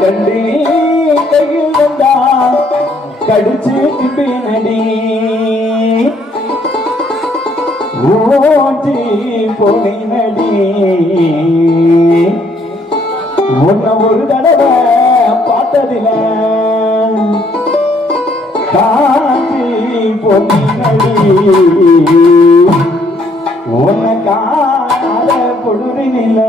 கண்டி கையில் வந்தான் கடிச்சு பின்னடி ஓட்டி போனை நடி உன்ன ஒரு தடவை பார்த்ததில காட்டி போனை நடி உன்னை காணாத பொழுதினில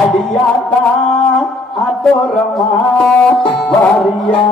அடியாத்தா ஆத்தோரமா வாரியா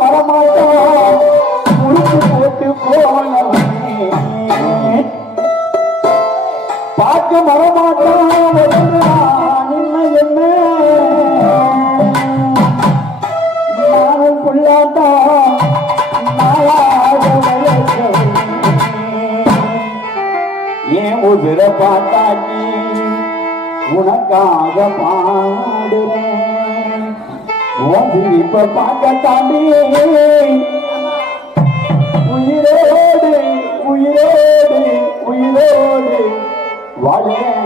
வரமாட்டோம் முறுக்கு போட்டு போனவனே பார்க்க வரமாட்டோம் நின்ன என்ன நானும் புள்ளாட்டம் நாளாக வளர்ச்சவன் ஏன் உதிர பாட்டாக்கி உனக்காக பாடுறேன் இப்ப பார்க்க தாண்டி உயிரோடு உயிரோடு உயிரோடு வாழ்கிறேன்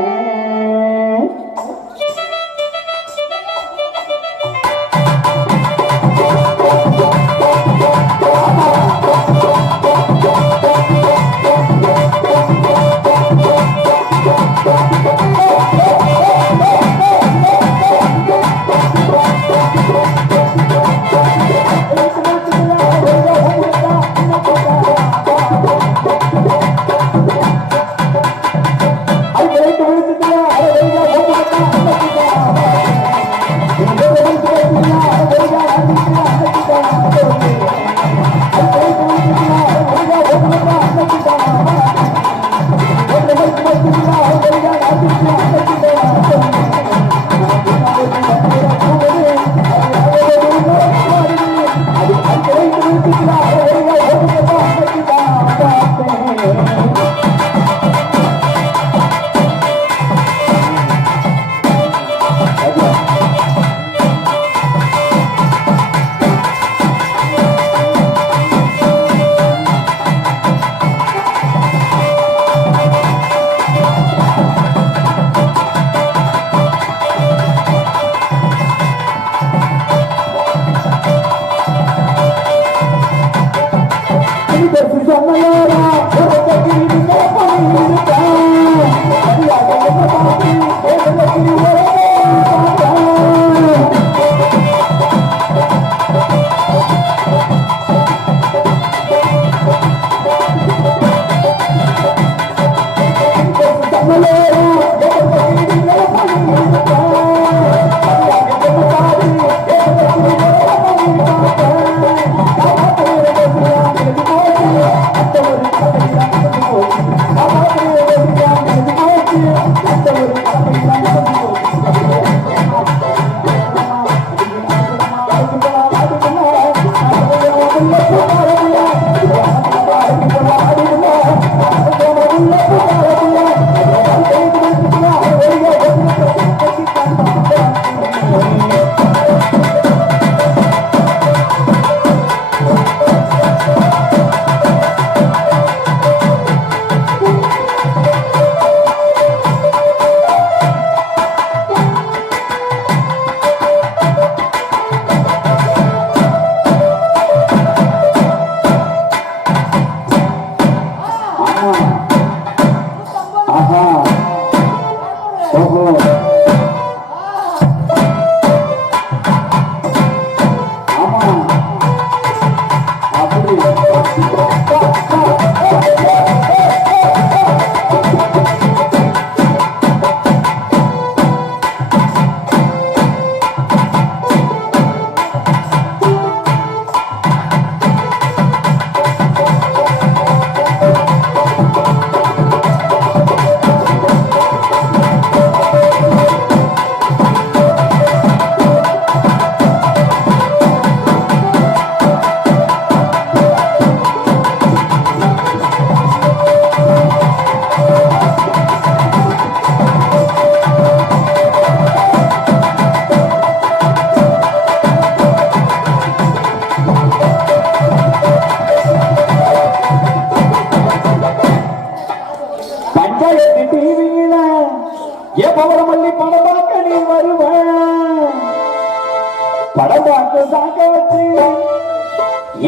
படமாக்க சாக்க வச்சு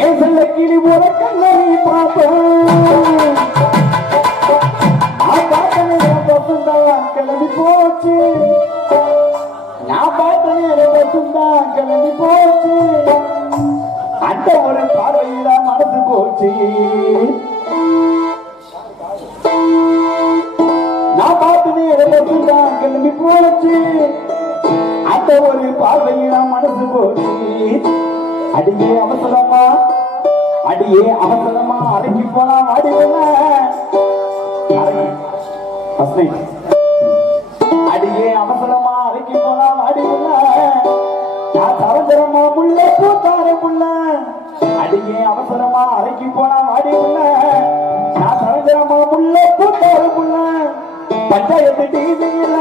ஏன் சொல்ல கிளி உறக்கல்ல நீ பார்ப்பேன் கிளம்பி போச்சு நான் பார்த்தேன் கிளம்பி போச்சு அந்த ஒரு பார்வையில மனசு போச்சு நான் பார்த்தேன் கிளம்பி போச்சு அந்த ஒரு பார்வையில மனசு போச்சு அடியே அவசரமா அடியே அவசரமா அரைக்கி போனா வாடிவல்ல அடியே அவசரமா அரைக்கி போனா வாடிவல்ல நான் சரஞ்சரமா முள்ள பூத்தார புள்ள அடியே அவசரமா அரைக்கி போனா வாடிவல்ல நான் சரஞ்சரமா முள்ள பூத்தார புள்ள பஞ்சாயத்து டிவியில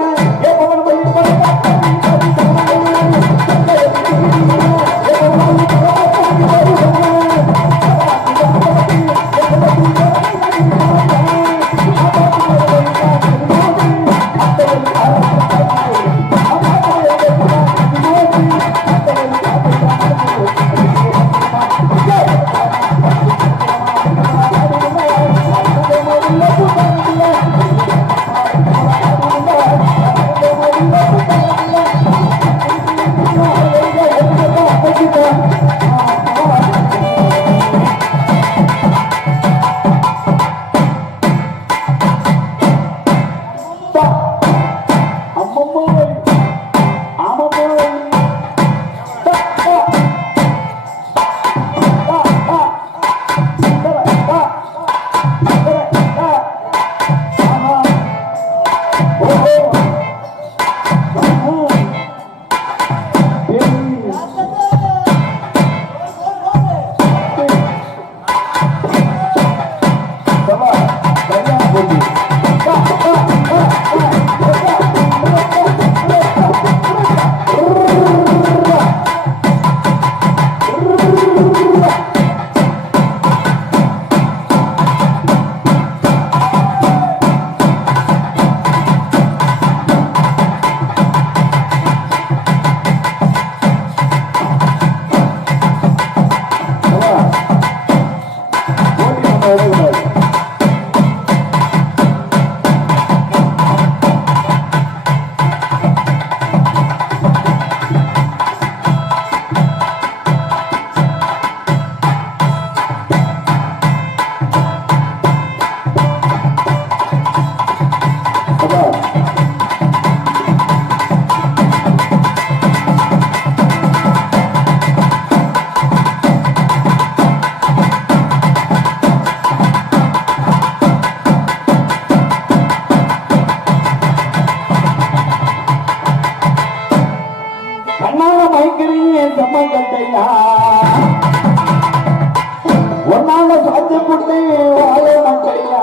ஒன்னால சாட்சி புட்டு வாழ மாட்டையா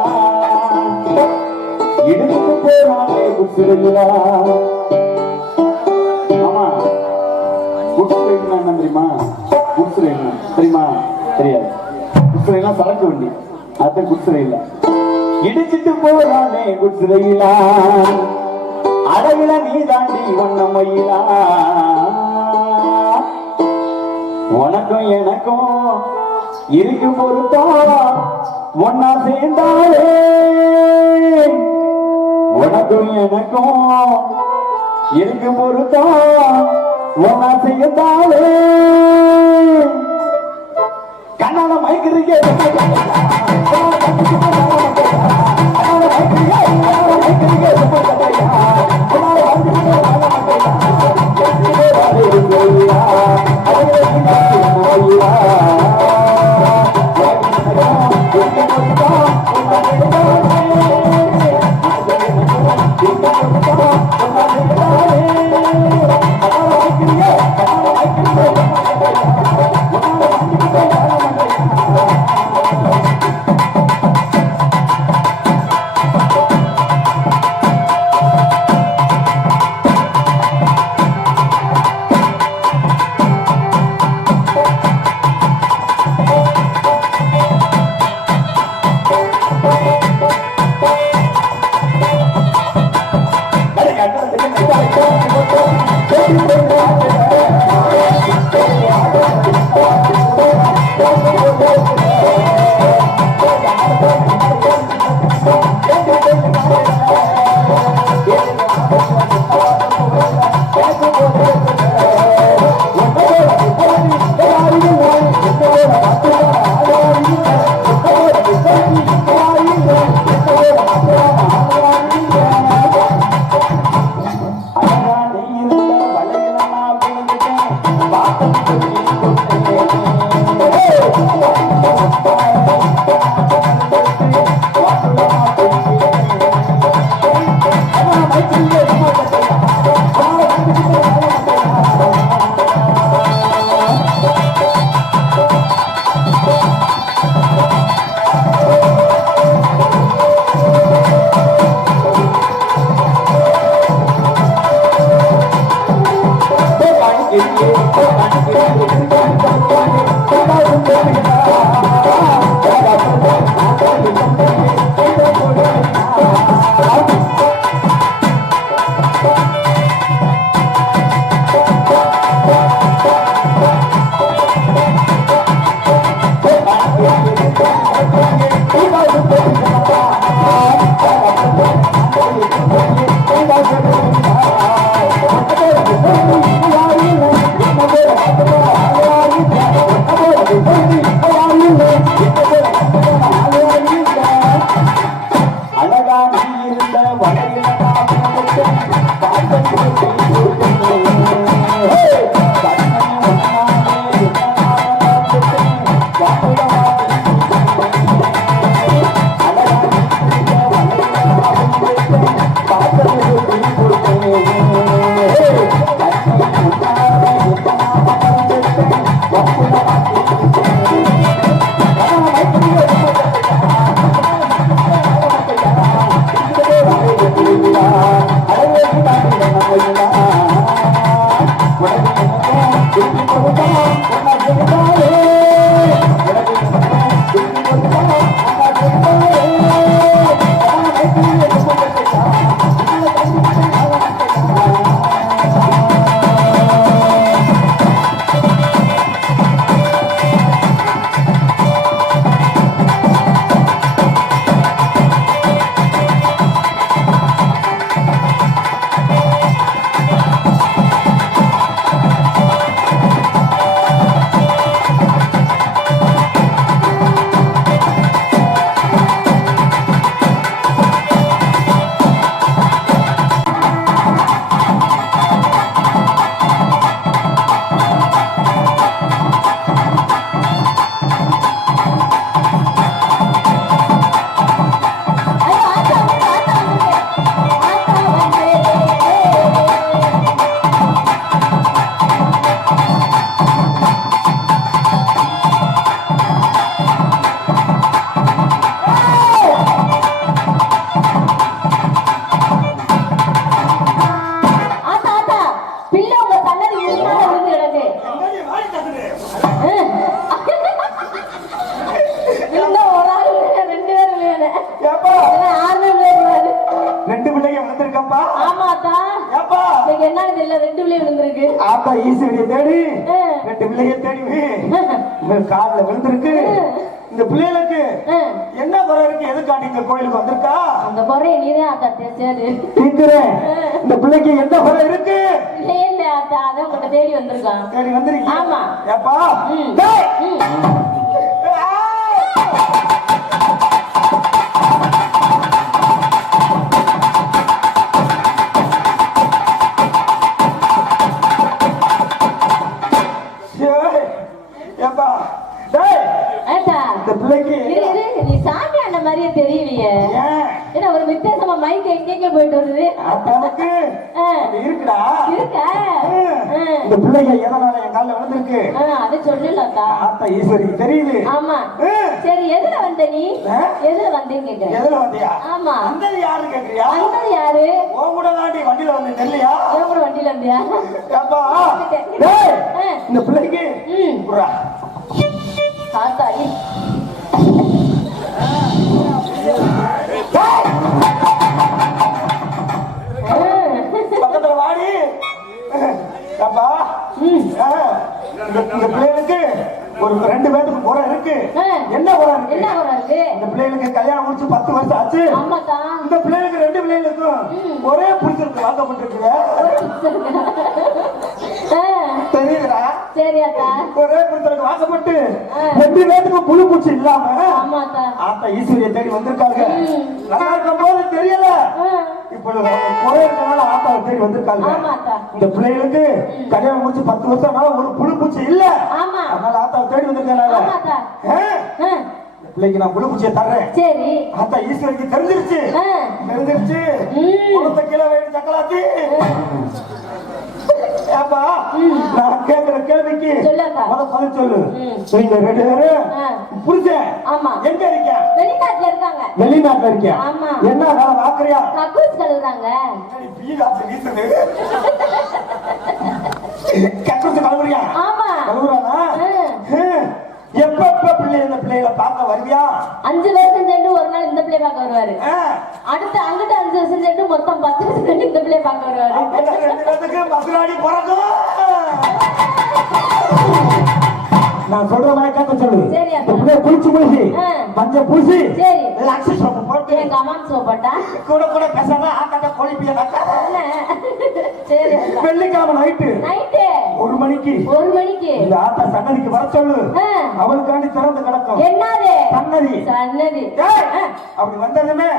இடுப்பு போறானே குடிச்சிருங்களா ஆமா குடிச்சிருக்கா என்ன தெரியுமா குடிச்சிருக்கா தெரியுமா தெரியாது குடிச்சிருக்கா சரக்கு வண்டி அதான் குடிச்சிருக்கல இடிச்சிட்டு போறானே குடிச்சிருங்களா அழகுல நீ தாண்டி ஒன்னமையிலா உனக்கும் எனக்கும் இருக்கு பொருத்தம் ஒன்னா சேர்ந்தாலே உனக்கும் எனக்கும் இருக்கு பொருத்தம் ஒன்னா சேர்ந்தாலே கண்ணால மயக்கிறீங்க Hey! அழகா நீ இருந்த வகையில காலில் விழுந்திருக்கு. இந்த பிள்ளைகளுக்கு என்ன குறை இருக்கு? எதுக்காண்டி இந்த கோயிலுக்கு வந்திருக்கா? அந்த குறைய நீதான் ஆத்தா தேடி இந்த பிள்ளைக்கு என்ன குறை இருக்கு? இல்ல ஆத்தா அதான் உங்கள்கிட்ட தேடி வந்திருக்கான். தேடி வந்திருக்கீங்க? ஆமா. ஏப்பா நீ சாமி அந்த மாதிரியே தெரியலையே. ஏன்னா ஒரு வித்தியாசமா மைக் எங்கெங்க போயிட்டு வருது. இருக்குடா இருக்கா? இந்த பிள்ளைங்க எதனால என் காலில் விழுந்திருக்கு? அதை சொல்லலக்கா. ஆத்தா ஈஸ்வரிக்கு தெரியுது. ஆமா. சரி எதுல வந்த நீ? எதுல வந்தீங்க கேக்குற? எதுல வந்தியா? ஆமா. வந்தது யாரு கேக்குறியா? வந்தது யாரு? ஓ கூட தாண்டி வண்டியில வந்து தெரியலையா? ஓ கூட வண்டியில வந்தியா? அப்பா இந்த பிள்ளைக்கு புறா ஆத்தா பக்கத்துல வாடி. அப்பா இந்த பிள்ளைகளுக்கு ஒரு 2 பேருக்கு குறை இருக்கு. என்ன குறை இருக்கு? என்ன குறை இருக்கு? இந்த பிள்ளைகளுக்கு கல்யாணம் முடிச்சு 10 வருஷம் ஆச்சு. ஆமாக்கா. இந்த பிள்ளைகளுக்கு 2 பிள்ளைகளுக்கும் ஒரே புடிச்சிருக்கு வாக்கப்பட்டிருக்கு. தெரியுதுடா? சரியாத்தா. ஒரே புடிச்சிருக்கு வாக்கப்பட்டு 2 பேருக்கும் புழு பூச்சி இல்லாம ஆத்தா ஈஸ்வரியை தேடி வந்திருக்காங்க. நல்லா இருக்கும் போது தெரியல, இப்ப குறை இருக்கனால ஆத்தாவை தேடி வந்திருக்காங்க. இந்த பிள்ளைகளுக்கு கல்யாணம் முடிச்சு 10 வருஷம் ஒரு புழு பூச்சி இல்ல, அதனால ஆத்தாவை தேடி வந்திருக்காங்க. பிள்ளைக்கு நான் புழு பூச்சியை தர்றேன். சரி. ஆத்தா ஈஸ்வரிக்கு தெரிஞ்சிருச்சு. குளத்தை கீழே வேண்டி சக்கலாத்தி. ஏப்பா நான் கேட்கிற கேள்விக்கு பதில் சொல்லு. நீங்க 2 பேரும் புரிஞ்சேன் எங்க இருக்க? வெளிநாட்டுல இருக்காங்க. வெளிநாட்டுல இருக்கியா? என்ன வேலை பாக்குறியா? கக்கூஸ் கழுவுறாங்க. கக்கூஸ் குளிச்சு கழுவுறியா? ஆமா. கழுவுறானா? எப்ப இந்த பிள்ளைகளை பார்க்க வருவியா? 5 வருஷம் சென்று ஒரு நாள் இந்த பிள்ளை பார்க்க வருவாரு. அடுத்து அங்கிட்ட 5 வருஷம் சென்று மொத்தம் 10 வருஷம் சென்று இந்த பிள்ளை பார்க்க வருவாரு. 2 பேத்துக்கு மசுராடி பிறக்கும். நான் சொல்ற மாதிரி கேட்க சொல்லு. இந்த குளிச்சு மஞ்சள் பூசி லாக்ஸி சோப்பு போட்டு கமான் சோப்பட்டா கூட பேசாம ஆட்டாட்ட கொழிப்பிய சரி. வெள்ளிக்கிழமை நைட்டு 1 மணிக்கு இந்த ஆத்தா சன்னதிக்கு வர சொல்லு. அவளுக்காண்டி திறந்து கிடக்கும். என்னது சன்னதி. அப்படி வந்ததுமே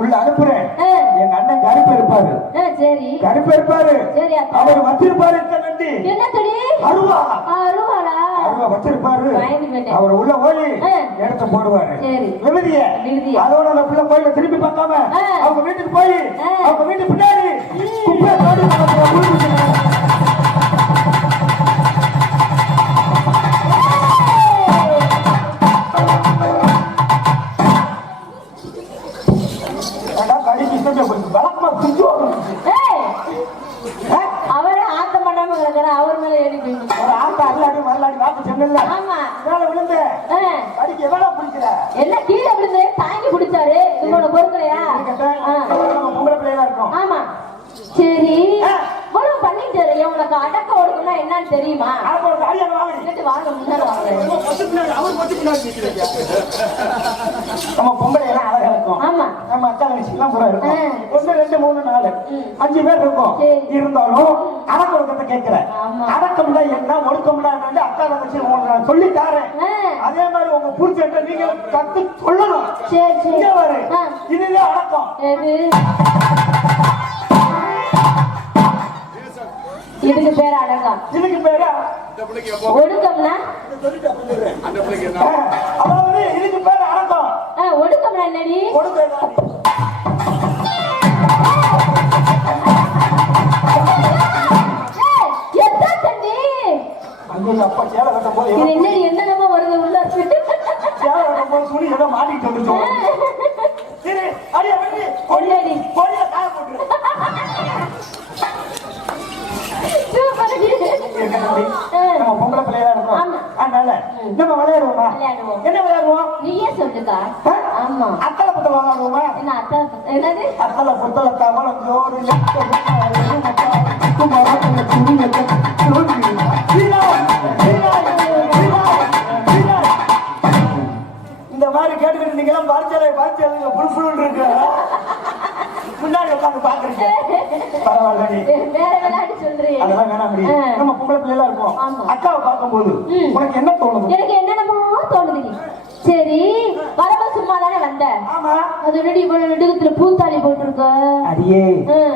உள்ள அனுப்புறேன். எங்க அண்ணன் கருப்பு இருப்பாரு. சரி, கருப்பு இருப்பாரு. அவர் வச்சிருப்பாரு. என்ன தடி அருவாளா வச்சிருப்பாரு. அவர் உள்ள போய் எடுத்து போடுவாரு. விபதிய அதோட அந்த பிள்ளை கோயில திரும்பி பார்க்காம அவங்க வீட்டுக்கு போய் அவங்க வீட்டு பின்னாடி குப்பை தோண்டி அவரே ஆத்த பண்ணாம கிடக்குற. அவர் மேல ஏறி ஒரு ஆத்த அல்லாடி வரலாடி வாக்கு சொன்னல. ஆமா, மேல விழுந்து அடிக்க எவ்வளவு பிடிக்கல. என்ன கீழே விழுந்து தாங்கி பிடிச்சாரு. உங்களோட பொறுக்கலையா? பொம்பளை பிள்ளையா இருக்கும். ஆமா, சரி. இவ்வளவு பண்ணிட்டு உனக்கு அடக்க ஒடுக்கணும்னா என்னன்னு தெரியுமா? வாங்க முன்னால வாங்க. நம்ம பொம்பளை எல்லாம் அழகா இருக்கும். ஆமா, நம்ம அக்கா எல்லாம் பூரா இருக்கும். 1 2 3 4 5 பேர் இருக்கும். இருந்தாலும் அடக்க ஒடுக்கத்தை கேட்கிறேன். அடக்கம்னா என்ன, ஒடுக்கம்னா என்னன்னு அக்கா தங்கச்சி உங்களுக்கு சொல்லி தாரேன். அதே மாதிரி உங்க புரிச்ச நீங்க கத்து சொல்லணும். இதுதான் அடக்கம். இதுக்கு பேரு அடக்கம். இதுக்கு பேரு ஒடுக்கம்னா அதாவது இதுக்கு பேரு அடக்கம். ஒடுக்கம்னா என்னடி? அப்பா சேலை கட்டும் போது என்னென்னமோ வருது உள்ள. சேலை கட்டும் போது துணி ஏதோ மாட்டிட்டு வந்துட்டோம். நம்ம பொம்பளை பிள்ளையா இருக்கும். அதனால நம்ம விளையாடுவோமா? என்ன விளையாடுவோம்? நீயே சொல்லுதா? ஆமா, அத்தலை புத்தல் வாங்குவோமா? என்னது அத்தலை புத்தல தவளம் ஜோறு இந்த மாதிரி கேட்டுக்கிட்டு நீங்க எல்லாம் பரிச்சலை புல் இருக்கு. முன்னாடி உட்காந்து பாக்குறீங்க. அதெல்லாம் வேணாம். நம்ம பொம்பளை பிள்ளைலாம் இருக்கும். அக்காவை பார்க்கும்போது உனக்கு என்ன தோணுது? எனக்கு என்னென்னமோ தோணுது. சரி, வரப்ப சும்மா தானே வந்த. அது என்னடி இவ்வளவு நெடுகத்துல பூத்தாலி போட்டுருக்க? அடியே,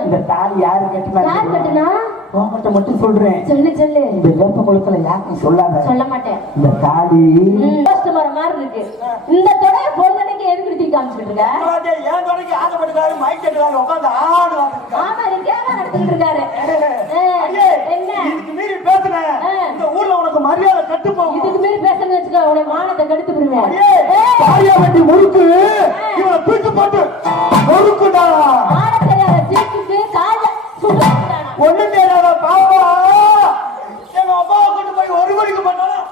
இந்த தாலி யாரு கட்டினா? யார் கட்டினா? உன்கிட்ட மட்டும் சொல்றேன். சொல்லு சொல்லு. இந்த வேப்ப குளத்துல யாருக்கும் சொல்லாத. சொல்ல மாட்டேன். இந்த தாலி கஷ்டமர மாதிரி இருக்கு. இந்த தொடைய பொழுதனைக்கு எதுக்கு தீ காமிச்சிட்டு இருக்க? ஏன் தொடைக்கு ஆசைப்பட்டுக்காரு மைக் கட்டுக்காரு உட்காந்து ஆடுவாங்க. ஆமா, கேமரா எடுத்துக்கிட்டு இருக்காரு. என்ன இதுக்கு மீறி பேசுன இந்த ஊர்ல உனக்கு மரியாதை கட்டு போகும். இதுக்கு மீறி பேசுறேன்னு வச்சுக்க, உடைய மானத்தை கெடுத்து விடுவேன். தாலியா வெட்டி முறுக்கு இவனை தூக்கி போட்டு முறுக்குடா. ஆட தெரியாத ஜீப்புக்கு கால சுடுறானா? ஒண்ணு தெரியாத பாப்பா எங்க அப்பாவை கொண்டு போய் ஒரு மணிக்கு பண்ணலாம்.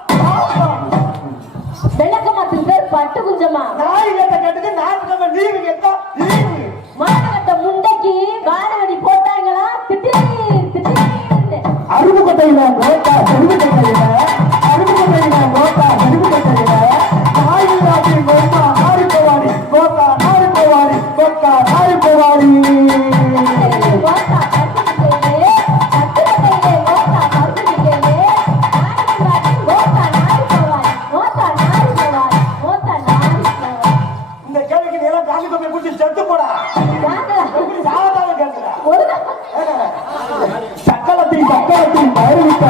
வெள்ளக்கமாத்துக்கு பேர் பட்டு குஞ்சமா. நாய் கேட்ட கேட்டுக்கு நாட்டுக்கு லீவு கேட்டா லீவு. மானகட்ட முண்டைக்கு வாடவடி போட்டாங்களா? அருப்புக்கோட்டையில நோட்டா செருப்புக்கோட்டையில அருப்புக்கோட்டையில நோட்டா செருப்புக்கோட்டையில நாயில் நாட்டில் நோட்டா நாரி போவாடி நோட்டா நாரி போவாடி நோட்டா நாரி போவாடி. இந்த கேள்விக்கு நீ எல்லாம் காலி கொப்பை பிடிச்சி செத்து போடா. சாதாரண கேட்கிறா. சக்கலத்தில் மறுவிட்ட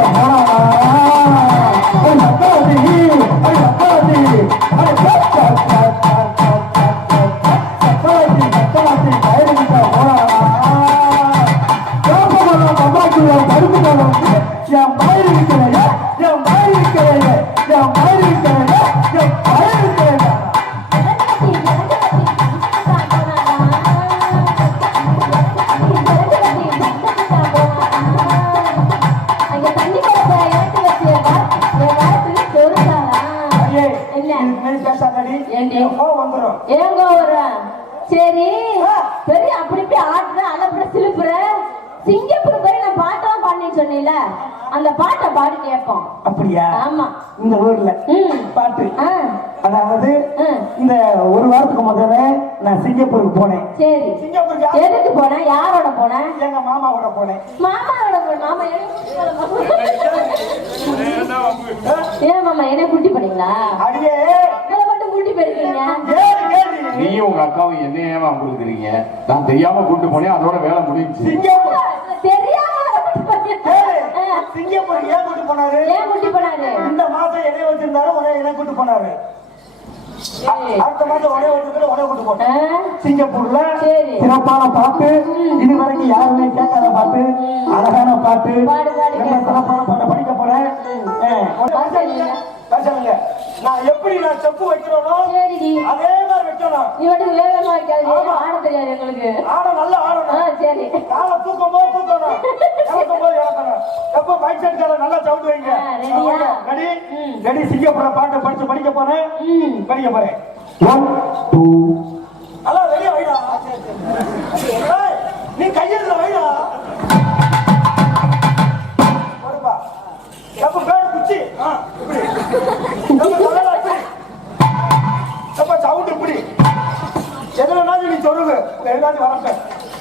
எனக்கு வச்சு என் வாரத்துக்கு சொல்றாளா அடியே, என்ன இதுக்கு மேல பேசாதடி. ஏண்டி? கோவம் வந்துரும். ஏங்க வர சரி பெரிய அப்படி போய் ஆடுற அலப்புற சிலுப்புற சிங்கப்பூர் போய் நான் பாட்டெல்லாம் பாடினேன்னு சொன்னீல அந்த பாட்டை பாடி கேட்போம். அப்படியா? ஆமா. இந்த ஊர்ல பாட்டு அதாவது இந்த ஒரு வாரத்துக்கு முதல்ல நான் சிங்கப்பூருக்கு போனேன். சரி, சிங்கப்பூருக்கு எதுக்கு போனேன்? யாரோட போனேன்? எங்க மாமாவோட போனேன். மாமாவோட போன மாமா ஏன் மாமா என்ன கூட்டி போனீங்களா? அடியே இதை மட்டும் கூட்டி போயிருக்கீங்க. நீயும் உங்க அக்காவும் என்ன ஏமா கொடுக்குறீங்க? நான் தெரியாம கூட்டு போனேன், அதோட வேலை முடிஞ்சுச்சு. தெரியாம சிங்கப்பூருக்கு ஏன் கூட்டு போனாரு? ஏன் கூட்டி போனாரு? இந்த மாசம் இடைய வச்சிருந்தாரு, உடனே என்ன கூட்டு போனாரு. அடுத்த மாசம் உடைய வச்சிருக்காரு, உடைய கூட்டு போனாரு. சிங்கப்பூர்ல சிறப்பான பாட்டு, இதுவரைக்கும் யாருமே கேட்காத பாட்டு, அழகான பாட்டு, சிறப்பான பாட்டை படிக்க போறேன். பேசுங்க. நான் எப்படி நான் செப்பு வைக்கிறோனோ அதே மாதிரி வைக்கணும். நீ வந்து வேகமா வைக்காது, ஆட தெரியாது எங்களுக்கு. ஆட நல்லா ஆடணும். சரி, காலை தூக்கும் போது தூக்கணும், இறக்கும் போது இறக்கணும். எப்போ மைக் செட் கால நல்லா சவுண்ட் வைங்க. Ready ready. சிங்கப்பூர்ல பாட்டு படிச்சு படிக்க போறேன். படிக்க போறேன். 1 2 ஹலோ ரெடியா வைடா. ஏய் நீ கையெழுத்துல வைடா. போடுப்பா. எப்போ பேர் குச்சி இப்படி எப்போ நல்லா இப்படி எப்போ சவுண்ட் இப்படி எதுனாலும் நீ சொல்லுங்க. எல்லாத்தையும் வரப்ப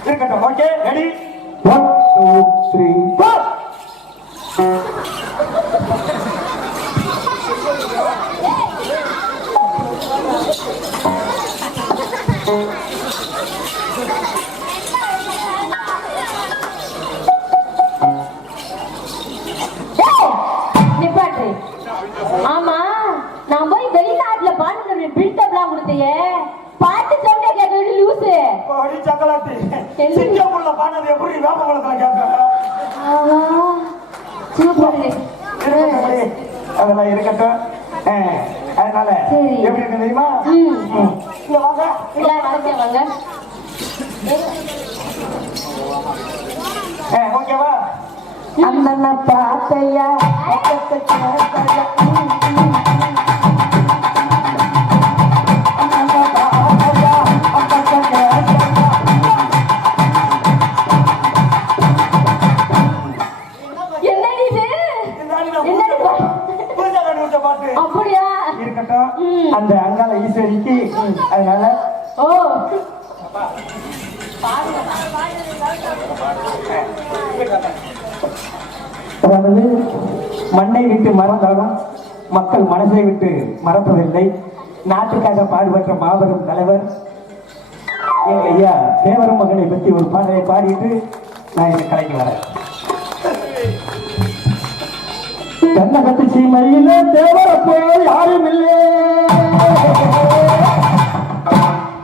இருக்கட்டும். Okay ready 1 2 3 4. நிப்பாட்டு. ஆமா, நான் போய் வெளிநாட்டுல பாட்டு பில்டப்லாம் கொடுத்தையே, பாட்டு சவுண்டே கேட்க லூசு. அடி சக்கலாத்தி சிங்கப்பூர்ல பாடுறது எப்படி வேப்பகுளத்துல கேட்கறாங்க? சூப்பர். அதெல்லாம் இருக்கட்டும். அதனால எப்படி இருக்கு தெரியுமா? இங்க வாங்க. வாங்க. ஓகேவா? அண்ணன பாத்தையா அப்படியா? இருக்கட்டும். அந்த அங்கால ஈஸ்வரிக்கு அதனால அதாவது மண்ணை விட்டு மறந்தாலும் மக்கள் மனசை விட்டு மறப்பதில்லை. நாட்டுக்காக பாடுபட்ட மாபெரும் தலைவர் எங்க ஐயா தேவரும் மகனை பற்றி ஒரு பாடலை பாடிட்டு நான் இந்த கலைக்கு வரேன். கண்ணகத்து சீமையில தேவர போல் யாரும் இல்லை,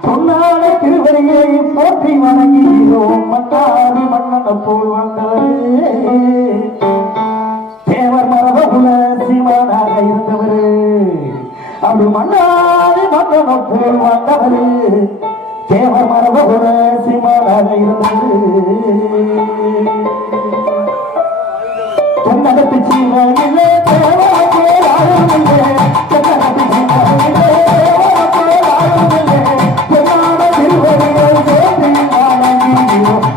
சொன்னாலே திருவடியை போற்றி வணங்குகிறோம். மன்னாதி மன்னனை போல் வந்தவர் தேவர் மரபகுல சீமானாக இருந்தவர். அப்படி மன்னாதி மன்னனை போல் வந்தவர் தேவர் மரபகுல சீமானாக இருந்தவர். கண்ணகத்து சீமையிலே தேவர போல் யாரும் இல்லை, கண்ணகத்து சீமையிலே தேவர போல் யாரும் இல்லை, சொன்னாலே திருவடியை போற்றி வணங்குகிறோம்.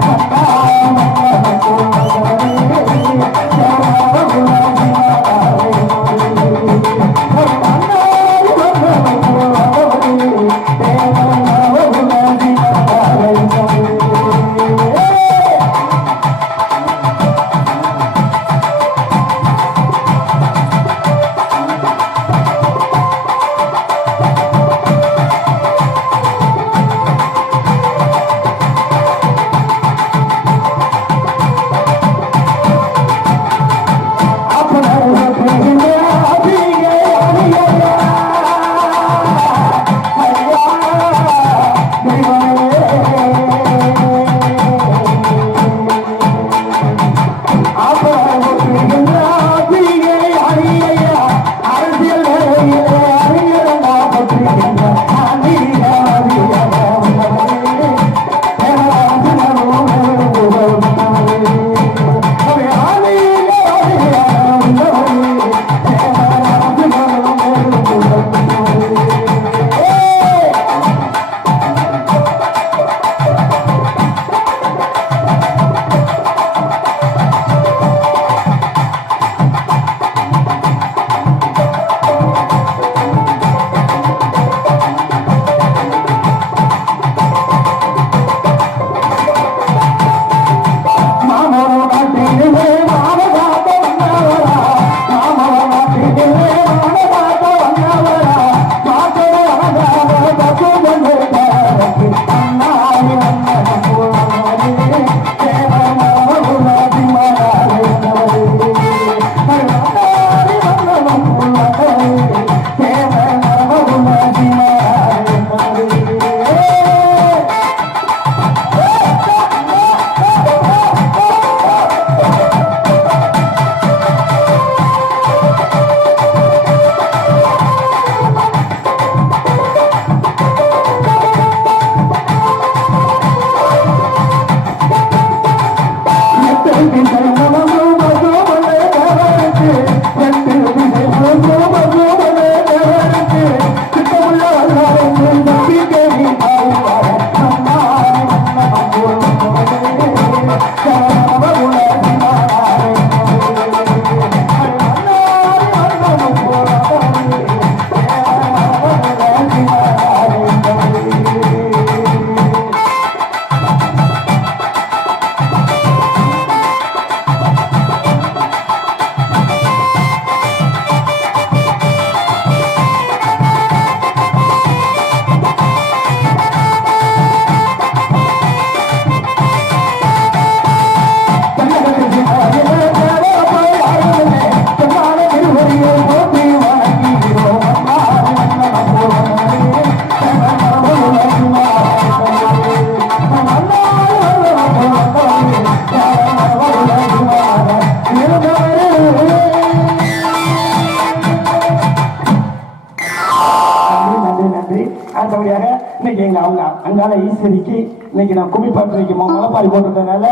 அடுத்தபடியாக இன்னைக்கு அவங்க அங்கால ஈஸ்வரிக்கு இன்னைக்கு நான் கும்மி பாட்டு வைக்க முளைப்பாரி போட்டிருந்ததுனால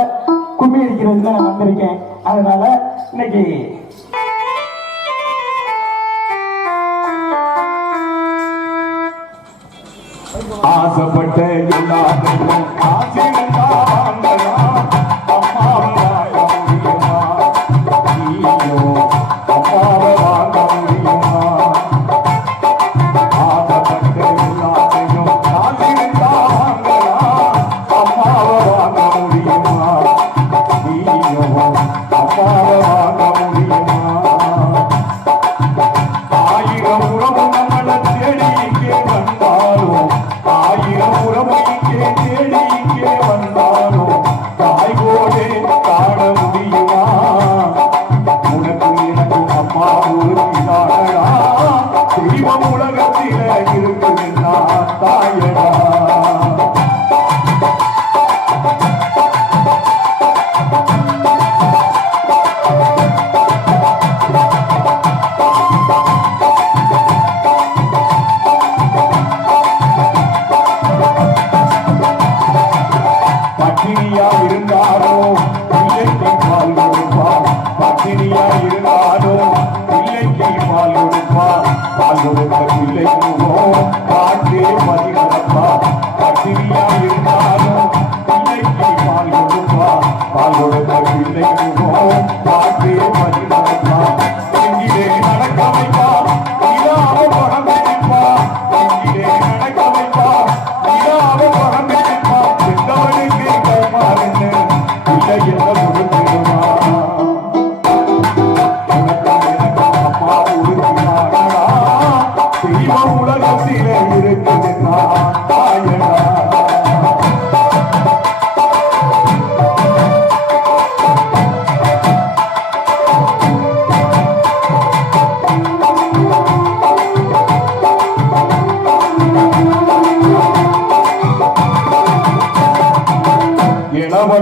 கும்மி அடிக்கிறதுக்கு தான் நான் வந்திருக்கேன். அதனால இன்னைக்கு ஆசைப்பட்ட எல்லாத்தையும் ஆசீர்வாதம் அம்மாவை வாங்க முடியுமா? நீயோ அம்மாவை வாங்க முடியுமா? ஆசைப்பட்ட எல்லாத்தையும் ஆசீர்வாதம் அம்மாவை வாங்க முடியுமா? நீயோ அம்மாவை வாங்க முடியுமா? ஆயிரம் உறவு நம்மளை தேடி இங்கே வந்தாலும், ஆயிரம் உறவு இங்கே தேடி இங்கே வந்தாலும் தாய் போலே காண முடியுமா? உனக்கு எனக்கு அம்மா உறுதிதானடா, தெய்வம் உலகத்தில இருக்குதுன்னா தாயடா. பட்டினியா இருந்தாலும் பிள்ளைக்கு பால் கொடுப்பார், பட்டினியா இருந்தாலும் பிள்ளைக்கு பால் கொடுப்பார், பால் கொடுத்த பிள்ளைக்குவோம் பாட்டே பதினப்பார். பட்டினியா இருந்தாலும் பிள்ளைக்கு பால் கொடுப்பார், பால் கொடுத்த பிள்ளைக்குவோம் பாட்டே பதினப்பார். எங்கிலே நடக்க வைப்பார், இல்லாம பணம் வைப்பார், எங்கிலே நடக்க வைப்பார், இல்லாம பணம் வைப்பார். செத்தவனுக்கு கைமாறுன்னு இல்லை என்ன கொடுத்துடுமா? அம்மா உறுதியானடா, தெய்வம் உலகத்திலே இருக்குதுன்னா தாயடா.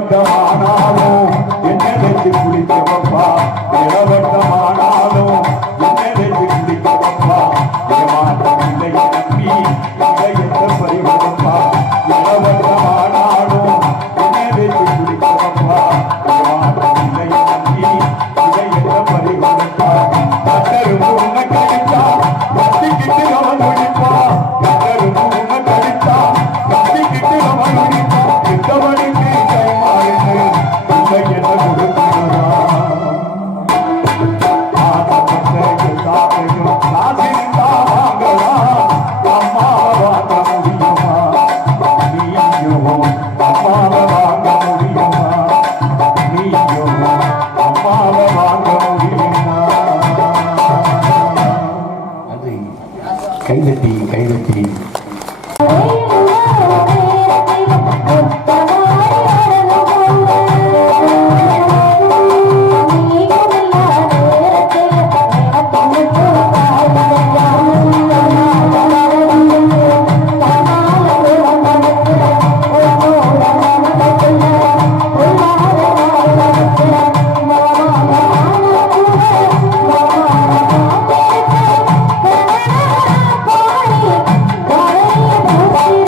இளவட்டமானாலும் என்ன வச்சு குளிக்க வைப்பா, இளவட்டமானாலும் என்ன வச்சு குளிக்க வைப்பா. ஏமாற்றம் இல்லை நம்பி இதை எந்த பரிவரப்பா, இளவட்டமானாலும் என்ன வச்சு குளிக்க வைப்பா. ஏமாற்றம் இல்லை நம்பி இதை எந்த பரிவரப்பா. கட்டரும் உன்னை கழித்தா கத்திக்கிட்டு அவன் முடிப்பா, கட்டரும் உன்னை கழித்தா கத்திக்கிட்டு அவன் முடிப்பா. எந்தவனுக்கு கைமாறுன்னு இல்லை என்ன கொடுத்துடுமா? ஆசைப்பட்ட எல்லாத்தையும் காசிருந்தா வாங்கலாம், அம்மாவை வாங்க முடியுமா? நீயோ அம்மாவை வாங்க முடியுமா? நீயோ அம்மாவை வாங்க முடியுமா? நன்றி. கைதட்டி கைதட்டி Bye.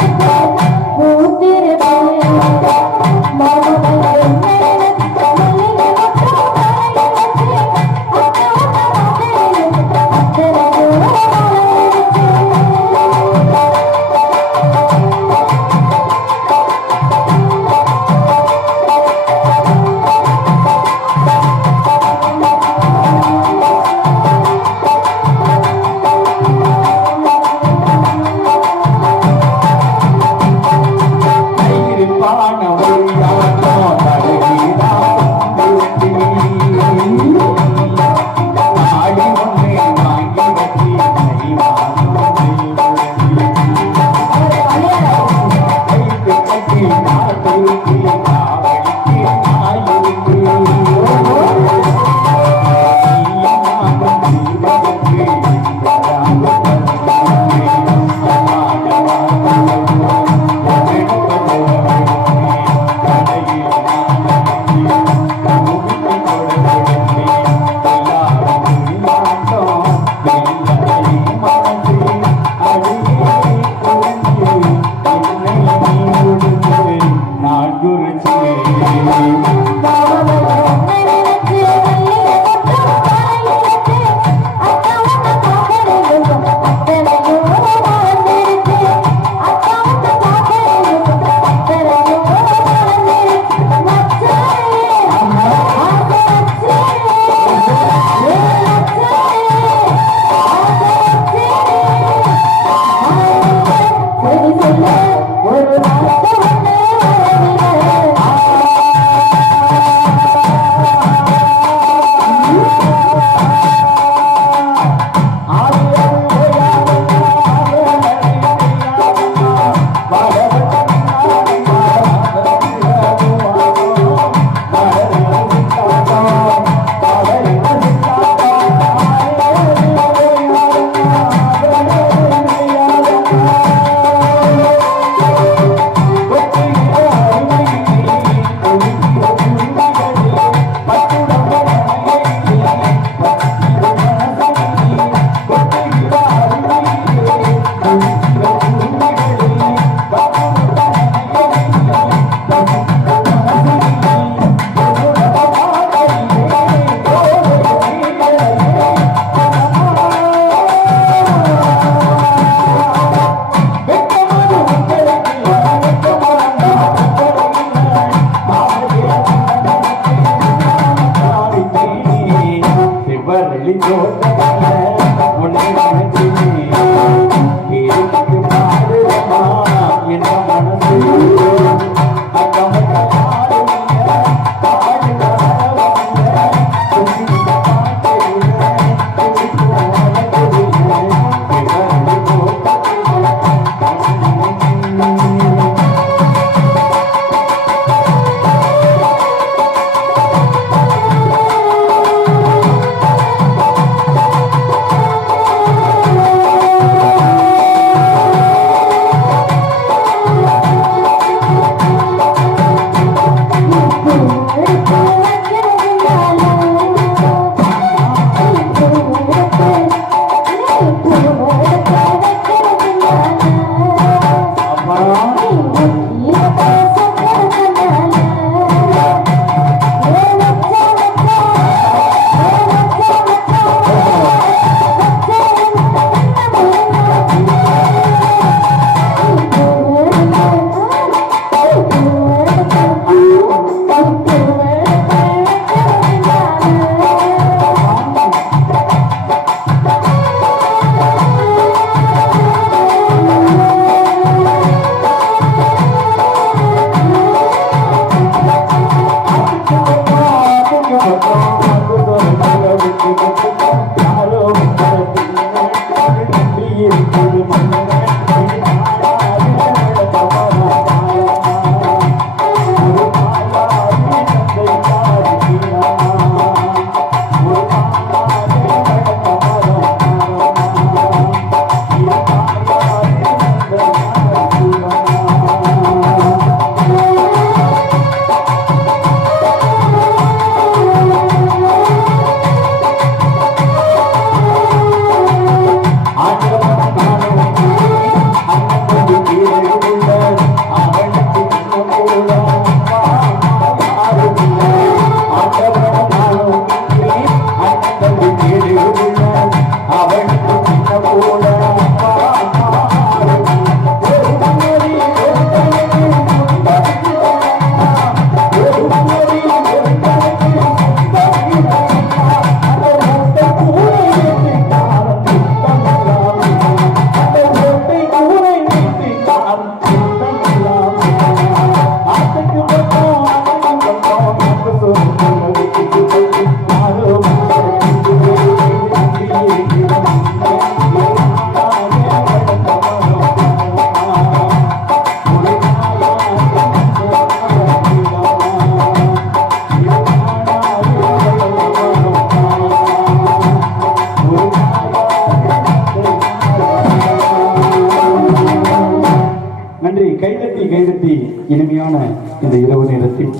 கைதட்டி இனிமையான இந்த இரவு நேரத்தில்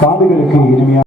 காதுகளுக்கு இனிமையான